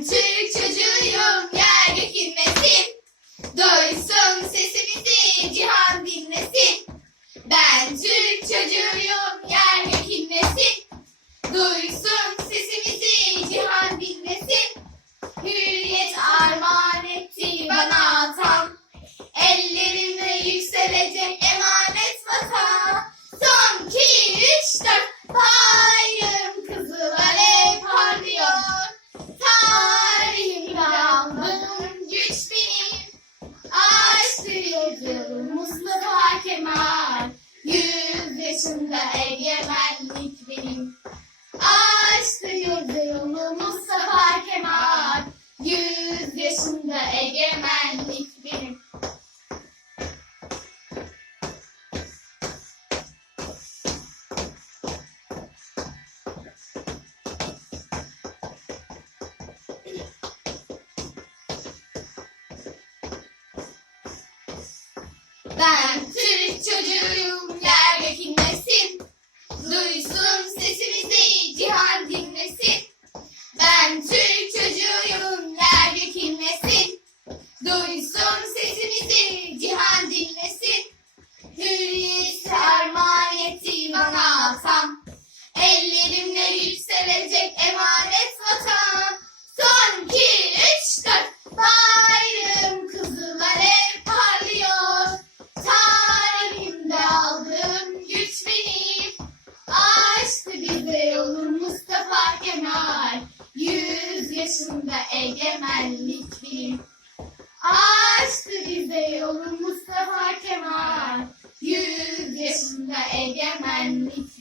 Ben Ben Türk çocuğuyum başında egemenlik bir. Açtı bize yolun Mustafa Kemal. Yüz yaşında egemenlik